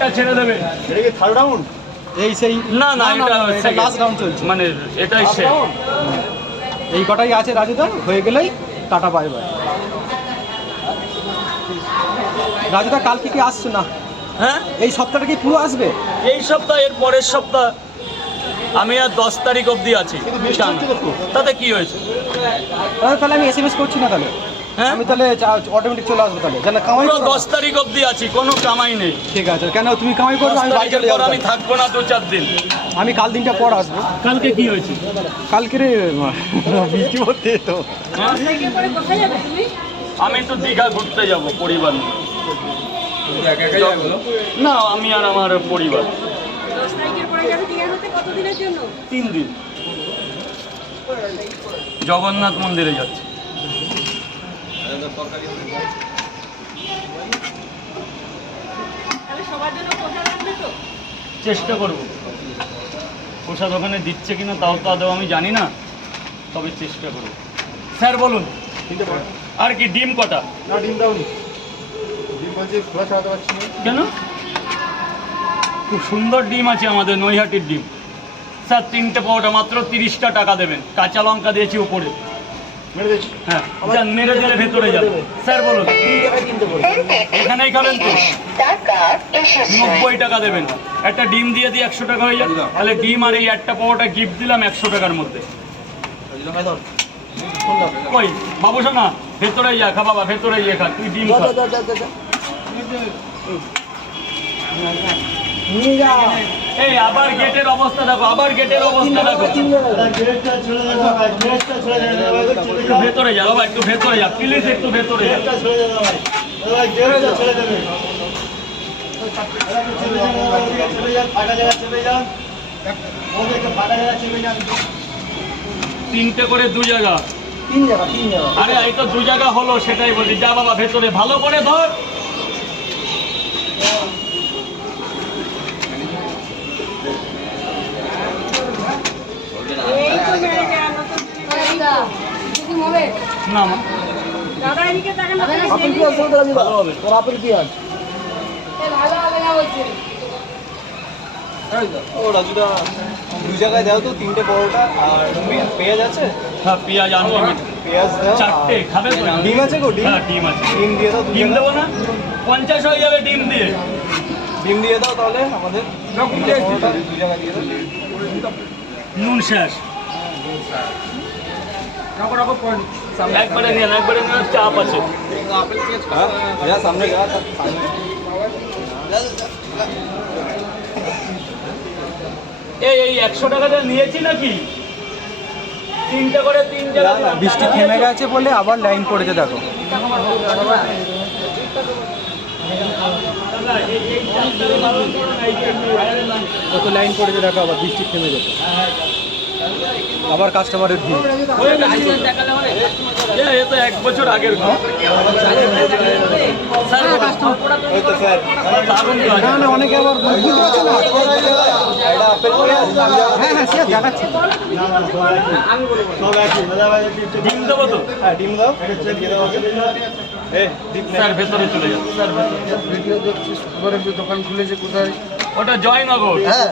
একটা ছেড়ে দেবে। এটা কি থার্ড রাউন্ড? এই সেই না না, এটা লাস্ট রাউন্ড চলছে, মানে এটাই শেষ। এই কটাই আছে রাজুদা, হয়ে গেলেই টাটা বাই বাই। রাজুদা কালকে কি আসছে না? হ্যাঁ, এই সপ্তাহটা কি পুরো আসবে? এই সপ্তাহ, এর পরের সপ্তাহ আমি আর 10 তারিখ অবধি আছি। তাতে কি হয়েছে? তাহলে আমি এসএমএস করছি না তাহলে, হ্যাঁ, আমি তাহলে অটোমেটিক চলে আসবো তাহলে, যেন কামাই পুরো করবো। 10 তারিখ অবধি আছি, কোনো কামাই নেই। ঠিক আছে, কেন তুমি কামাই করবে, 10 আমি বাড়ি তারিখের চলে পর যাবো। আমি থাকবো না 2-4 দিন। আমি কাল দিনটা পর আসবো। কালকে কি হয়েছে? কালকে রে বৃষ্টি হচ্ছে তো। হ্যাঁ? আমি তো দীঘা ঘুরতে যাব পরিবার নিয়ে। না, আমি আর আমার পরিবার। 10 তারিখের পরে যাবে দীঘা ঘুরতে, কতদিনের জন্য? 3 দিন জগন্নাথ মন্দিরে যাচ্ছি। তাহলে সবার জন্য প্রসাদ আনবে তো? চেষ্টা করব। প্রসাদ ওখানে দিচ্ছে কিনা তাও তো আদৌ আমি জানি না, তবে চেষ্টা করব। স্যার বলুন, আর কি ডিম কটা? না ডিম দাওনি, ডিম বলছি খোলা ছাড়াতে পারছি না। কেন? খুব সুন্দর ডিম আছে আমাদের নৈহাটির ডিম। স্যার 3টে পাওয়াটা মাত্র 30টা টাকা দেবেন। কাঁচা লঙ্কা দিয়েছি উপরে। মেরে দিচ্ছি। হ্যাঁ, যান, মেরে দিলে ভেতরে যাবে। স্যার বলুন, এখানেই খাবেন তো? 90 টাকা দেবেন। একটা ডিম দিয়ে দিয়ে 100 টাকা হয়ে যাবে। তাহলে ডিম আর এই একটা পাওয়াটা গিফট দিলাম 100 টাকার মধ্যে। কই বাবু শোনা, ভেতরে যা খা বাবা, ভেতরে গিয়ে খা, তুই ডিম খা। এই আবার গেটের অবস্থা দেখো, আবার গেটের অবস্থা দেখো। একটু ভেতরে যা বাবা, একটু ভেতরে যা প্লিজ, একটু ভেতরে যা। তিনটে করে 2 জায়গা। 3 জায়গা। আরে এই তো 2 জায়গা হলো, সেটাই বলি। যা বাবা ভেতরে, ভালো করে ধর। এই তো মেরে গেল, নতুন না মা, দাদা এদিকে তাকান না, আপেল পেঁয়াজ দেবো তো রাজুদা? তোর আপেল পেঁয়াজ। ও রাজুদা 2 জায়গায় দাও তো 3টে পরোটা, আর পেঁয়াজ আছে? হ্যাঁ পেঁয়াজ আনলিমিটেড। পেঁয়াজ দাও। 4টে খাবে তো? ডিম আছে গো? ডিম? হ্যাঁ ডিম আছে। ডিম দিয়ে দাও। ডিম দেবো না? 50 হয়ে যাবে ডিম দিয়ে। ডিম দিয়ে দাও তাহলে আমাদের 3টে পরোটা 2 জায়গায় দিয়ে দাও। নুন শেষ। একবারে নিয়ে একবারে নিয়ে, চাপ আছে। হ্যাঁ সামনে গা। এই 100 টাকাটা নিয়েছি নাকি? 3টে করে 3 জায়গা দিলাম। বৃষ্টি থেমে গেছে বলে আবার লাইন পড়েছে দেখো। কত লাইন পড়েছে দেখো, আবার বৃষ্টি থেমে গেছে, আবার কাস্টমারের ভিড়। এ তো 1 বছর আগের ঘর। স্যার দারুণ কাজ। না না, অনেকে আবার বুঝতে পারছে না। এটা আপেল পেঁয়াজ। হ্যাঁ হ্যাঁ, সে দেখাচ্ছি। ডিম দেবো তো? হ্যাঁ ডিম দাও, দিয়ে দাও। স্যার ভেতরে চলে যাও। স্যার ভেতরে। দোকান খুলেছে কোথায়? ওটা জয়নগর। হ্যাঁ